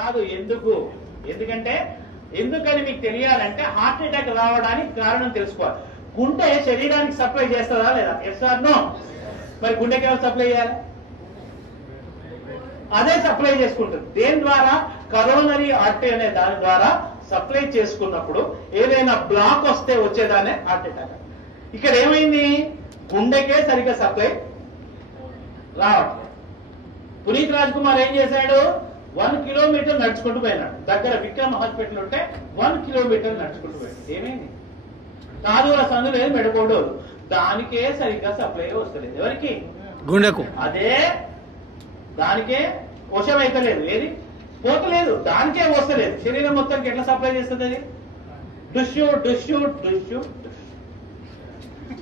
కాదు. ఎందుకు? ఎందుకంటే ఎందుకని మీకు తెలియాలంటే హార్ట్ అటాక్ రావడానికి కారణం తెలుసుకోవాలి. గుండె శరీరానికి సప్లై చేస్తుందా లేదా? Yes or no? మరి గుండెకి ఎవరు సప్లై చేయాలి? అదే సప్లై చేసుకుంటుంది. దేని ద్వారా? కరోనరీ ఆర్టరీ అనే దాని ద్వారా సప్లై చేసుకున్నప్పుడు ఏదైనా బ్లాక్ వస్తే వచ్చేదానే హార్ట్ అటాక్. ఇక్కడ ఏమైంది? గుండెకే సరిగ్గా సప్లై రావట్లేదు. పునీత్ రాజ్ కుమార్ ఏం చేశాడు? 1 కిలోమీటర్ నడుచుకుంటూ పోయినాడు. దగ్గర విక్రమ్ హాస్పిటల్ ఉంటే 1 కిలోమీటర్ నడుచుకుంటూ పోయాడు. ఏమైంది? కాదుల సందు లేదు, మెడకోడు, దానికే సరిగ్గా సప్లై వస్తలేదు. ఎవరికి? గుండెకు. అదే దానికే వశం అయితలేదు. ఏది పోతలేదు, దానికే వస్తలేదు. శరీరం మొత్తానికి ఎట్లా సప్లై చేస్తుంది అది? డుష్యూ డుష్యూ డుష్యూ.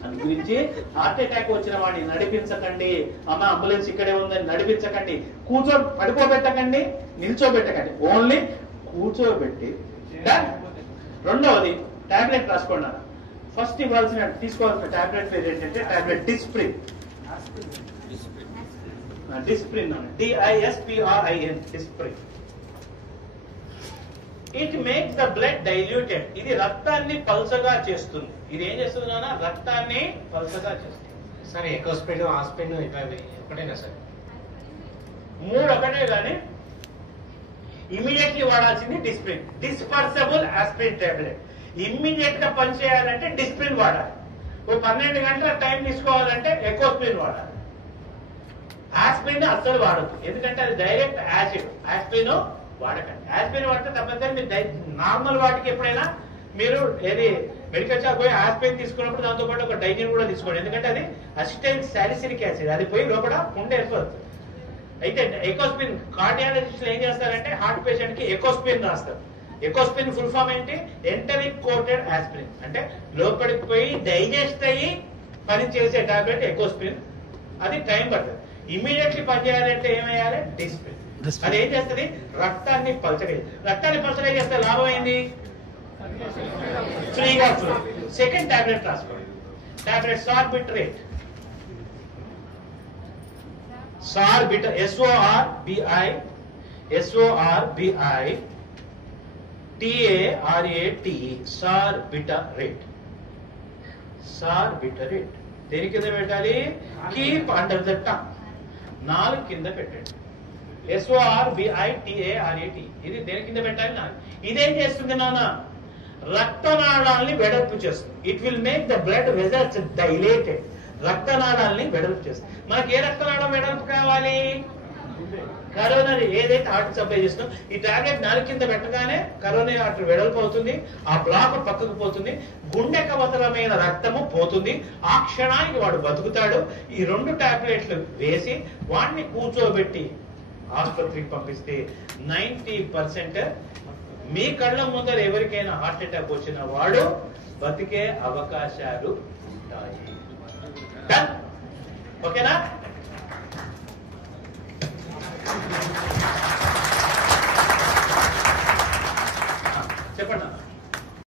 అందు గురించి హార్ట్ అటాక్ వచ్చిన వాడిని నడిపించకండి. అమ్మ అంబులెన్స్ ఇక్కడే ఉందని నడిపించకండి. పడిపోబెట్టకండి, నిల్చోబెట్టకండి. ఓన్లీ కూర్చోబెట్టి. రెండవది టాబ్లెట్ రాసుకోండి. ఫస్ట్ తీసుకోవాల్సిన టాబ్లెట్ పేరు ఏంటంటే tablet Disprin. Disprin, DISPRIN, Disprin. It makes the blood diluted. ఇది రక్తాన్ని పల్చగా చేస్తుంది. ఇది ఏం చేస్తుంది నాన్న? రక్తాన్ని పల్చగా చేస్తుంది. సార్ ఎకోస్పిన్, ఆస్పిన్ ఒకటేనా సార్? 3 ఒకటే కానీ ఇమీడియట్లీ వాడాల్సింది Disprin. Dispersible aspirin tablet. Immediate గా పనిచేయాలంటే డిస్ప్రిన్ వాడాలి. 12 గంటల టైం తీసుకోవాలంటే ఎకోస్పిన్ వాడాలి. ఆస్పిరిన్ అస్సలు వాడద్దు, ఎందుకంటే అది డైరెక్ట్ యాసిడ్. ఆస్పిరిన్ వాడకండి. ఆస్పిరిన్ వాడితే తప్పనిసరి మీరు నార్మల్ వాటికి ఎప్పుడైనా మీరు ఏది మెడికల్ షాప్ పోయి ఆస్పిరిన్ తీసుకున్నప్పుడు దాంతో పాటు ఒక డైజిన్ కూడా తీసుకోండి. ఎందుకంటే అది అసిటైల్ సాలిసిలిక్ యాసిడ్, అది పోయి లోపల పుండె ఏర్పడుతుంది. అయితే ఎకోస్పిన్ కార్డియాలజిస్టులు ఏం చేస్తారంటే హార్ట్ పేషెంట్ కి ఎకోస్పిన్ రాస్తారు. ఎకోస్పిన్ ఫుల్ ఫామ్ ఏంటి? Enteric coated aspirin. అంటే లోపలికి పోయి డైజెస్ట్ అయ్యి పని చేసే టాబ్లెట్ ఎకోస్పిన్. అది టైం పడుతుంది. ఇమీడియట్లీ పనిచేయాలంటే ఏమయ్యాలి? డిస్ప్రిన్. అది ఏం చేస్తుంది? రక్తాన్ని పల్చగా. రక్తాన్ని పల్చగా చేస్తే లాభం ఏంది? ఫ్రీగా ఫ్లో. సెకండ్ టాబ్లెట్ రాసుకోండి. టాబ్లెట్ సార్బిట్రేట్. సార్బిటర్, SORBITARATE, సార్బిటరేట్. సార్బిటరేట్ దేని కింద పెట్టాలి? Keep under the tongue. 4 కింద పెట్టండి. SORBITARATE. ఇది దేని కింద పెట్టాలి? 4. ఇదేం చేస్తుంది నాన్న? రక్తనాళాలని వెడల్పు చేస్తుంది. It will make the blood vessels dilated. రక్తనాళాలని వెడల్పు చేస్తుంది. మనకి ఏ రక్తనాళం వెడల్పు కావాలి? కరోనరీ, ఏదైతే హార్ట్ సప్లై చేస్తుందో ఈ టాబ్లెట్ 4 కింద పెట్టగానే కరోనరీ ఆర్టరీ వెడల్పు అవుతుంది. ఆ బ్లాక్ పక్కకు పోతుంది. గుండెకు అవసరమైన రక్తము పోతుంది. ఆ క్షణానికి వాడు బతుకుతాడు. ఈ 2 టాబ్లెట్లు వేసి వాడిని కూర్చోబెట్టి ఆసుపత్రికి పంపిస్తే 90% మీ కళ్ళ ముందర ఎవరికైనా హార్ట్ అటాక్ వచ్చిన వాడు బతికే అవకాశాలు ఉంటాయి. ఓకేనా?